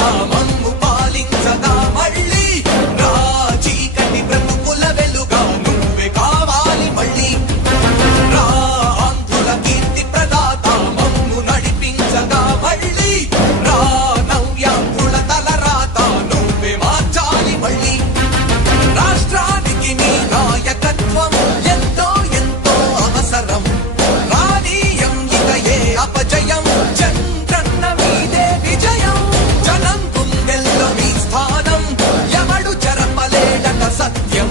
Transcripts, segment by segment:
భవిత మమ్ము పాలించగా మళ్ళీ రా చీకటి బ్రతుకుల వెలుగా నువ్వే కావాలి మళ్ళీ రా ఆంధ్రుల కీర్తి ప్రదాత మమ్ము నడిపించగా మళ్ళీ రా నవ్యాంధ్రుల తలరాత నువ్వే మార్చాలి మళ్ళీ రాష్ట్రానికి నీ నాయకత్వం ఎంతో ఎంతో అవసరం రానీయం ఇక ఏ అపజయం చంద్రన్న మీదే విజయం జనం గుండెల్లో మీ స్థానం ఎవడు చెరపలేడట సత్యం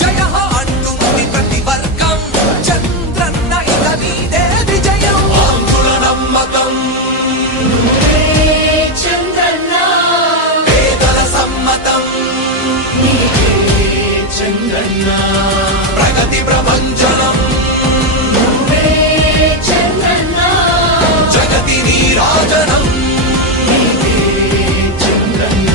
జయ అంటుంది ప్రతి వర్గం చంద్రన్న ఇక మీదే విజయం ఆంధ్రుల నమ్మకం చంద్రన్న పేదల సమ్మతం చంద్రన్న ప్రగతి ప్రభంజనం చంద్రన్న జగతి నీరాజనం చంద్రన్న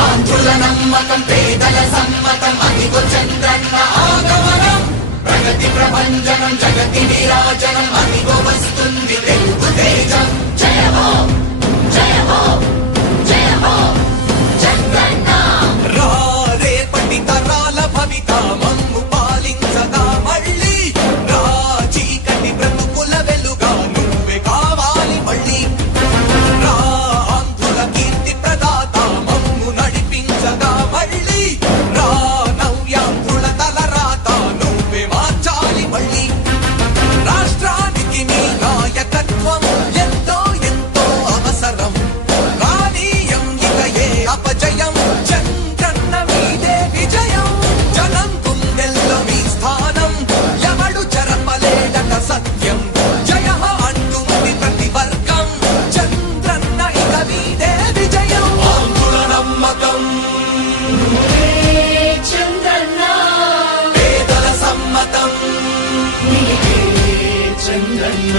ఆంధ్రుల నమ్మకం పేదల సమ్మతం అదిగో చంద్రన్న ఆగమనం ప్రగతి ప్రభంజనం జగతి నీరాజనం అదిగో వస్తుంది తెలుగు తేజం జయ హో జయ హో జయ హో చంద్రన్న రా రేపటి తరాల భవిత మమ్ము పాలించగా మళ్ళీ రా చీకటి బ్రతుకుల వెలుగా నువ్వే కావాలి మళ్ళీ రా ఆంధ్రుల కీర్తి ప్రదాత మమ్ము నడిపించగా మళ్ళీ రా నవ్యాంధ్రుల తలరాత నువ్వే మార్చాలి మళ్ళీ రాష్ట్రానికి నీ నాయకత్వం ఎంతో ఎంతో అవసరం రానీయం ఇక ఏ అపజయం చంద్రన్న మీదే విజయం జనం గుండెల్లో మీ స్థానం ఎవడు చెరపలేడట సత్యం జయ అంటుంది ప్రతి వర్గం చంద్రన్న ఇక మీదే విజయం ఆంధ్రుల నమ్మకం చంద్రన్న పేదల సమ్మతం చంద్రన్న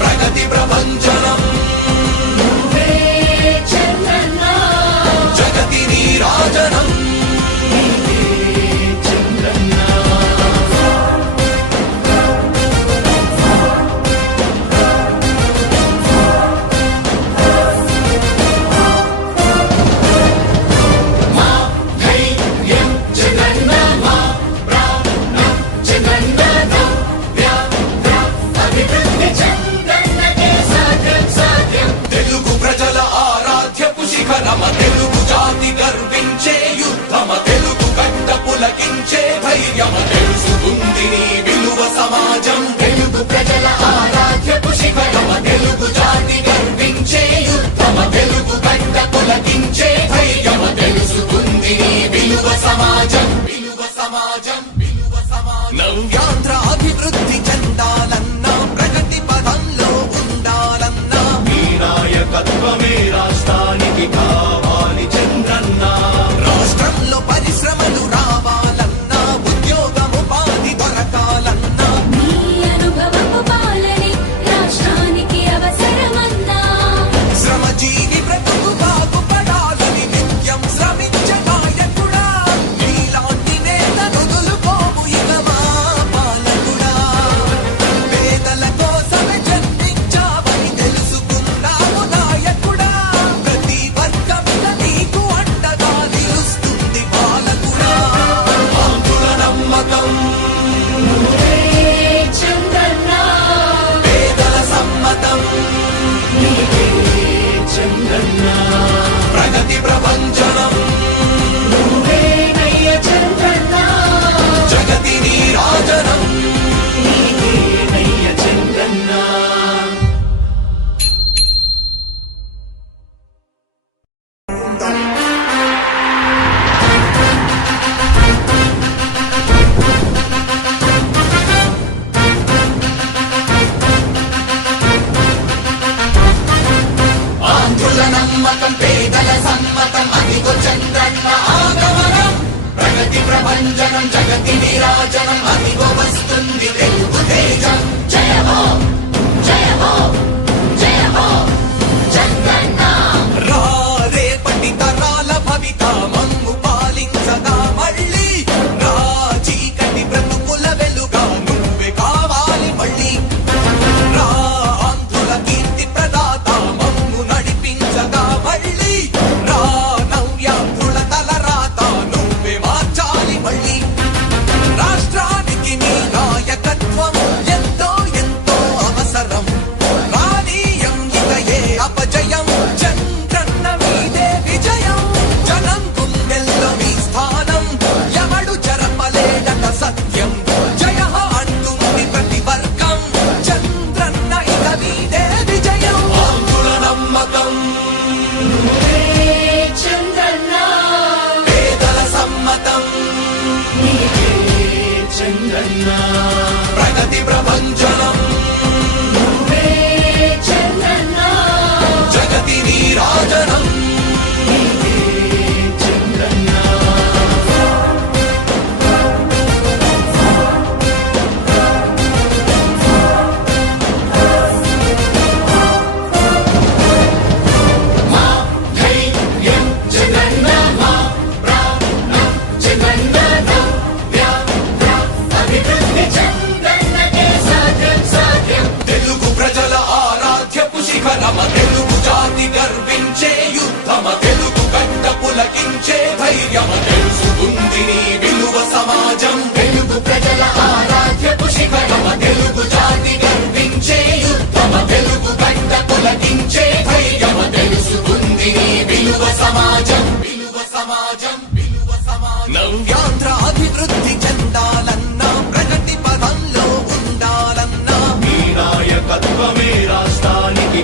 ప్రగతి ప్రభంజనం చంద్రన్న జగతి నీరాజనం చంద్రన్న మా ధైర్యం చంద్రన్న మా ప్రాణం చంద్రన్న నవ్య అభివృద్ధి చంద్రన్నకే సాధ్యం సాధ్యం తెలుగు ప్రజల ఆరాధ్యపు శిఖరమ తెలుగు జాతి గర్వించే యుద్ధమ తెలుగు గడ్డ పులకించే ధైర్యమ తెలుసుకుంది నీ విలువ సమాజం తెలుగు ప్రజల ఆరాధ్యపు శిఖరమ తెలుగు జాతి గర్వించే యుద్ధమ తెలుగు గడ్డ పులకించే ధైర్యమ తెలుసుకుంది నీ విలువ సమాజం విలువ సమాజం విలువ సమాజం నవ్యాంధ్ర అభివృద్ధి చెందాలన్నా ప్రగతి పదంలో ఉండాలన్నా నీ నాయకత్వమే రాష్ట్రానికి కావాలి చంద్రన్న రాష్ట్రంలో పరిశ్రమలు రావాలన్నా ఉద్యోగం ఉపాధి దొరకాలన్నా నీ అనుభవపు పాలనే రాష్ట్రానికి అవసరమన్నా శ్రమజీవి బ్రతుకు బాగుపడాలని నిత్యం శ్రమించే నాయకుడా నీలాంటి నేత నుదులుకోము ఇక మా పాలకుడా పేదల కోసమే జన్మించావని తెలుసుకున్నావు నాయకుడా ప్రతి వర్గమిక నీకు అండగా నిలుస్తుంది పాలకుడా ఆంధ్రుల నమ్మకం చంద్రన్న పేదల సమ్మతం చంద్రన్న ప్రగతి ప్రభంజనం నువ్వేనయ్య చంద్రన్న జగతి నీరాజనం నీకేనయ్య చంద్రన్న ఆంధ్రుల నమ్మకం పేదల సమ్మతం అదిగో చంద్రన్న ఆగమనం ప్రగతి ప్రభంజనం జగతి నీరాజనం అదిగో వస్తుంది తెలుగు తేజం జయ హో జయ హో జయ హో చంద్రన్న రా రేపటి తరాల భవిత చంద్రన్న ప్రగతి ప్రభంజనం నువ్వే చంద్రన్న జగతి నీరాజనం చంద్రన్న మా ధైర్యం చంద్రన్న మా ప్రాణం చంద్రన్న నవ్య అభివృద్ధి చంద్రన్నకే సాధ్యం సాధ్యం తెలుగు ప్రజల ఆరాధ్యపు శిఖరమ తెలుగు జాతి గర్వించే యుద్ధమ తెలుగు గడ్డ పులకించే ధైర్యమ తెలుసుకుంది నీ విలువ సమాజం తెలుగు ప్రజల ఆరాధ్యపు శిఖరమ తెలుగు జాతి గర్వించే యుద్ధమ తెలుగు గడ్డ పులకించే ధైర్యమ తెలుసుకుంది నీ విలువ సమాజం విలువ సమాజం విలువ సమాజం నవ్యాంధ్ర అభివృద్ధి చెందాలన్నా ప్రగతి పదంలో ఉండాలన్నా మీ నాయకత్వమే రాష్ట్రానికి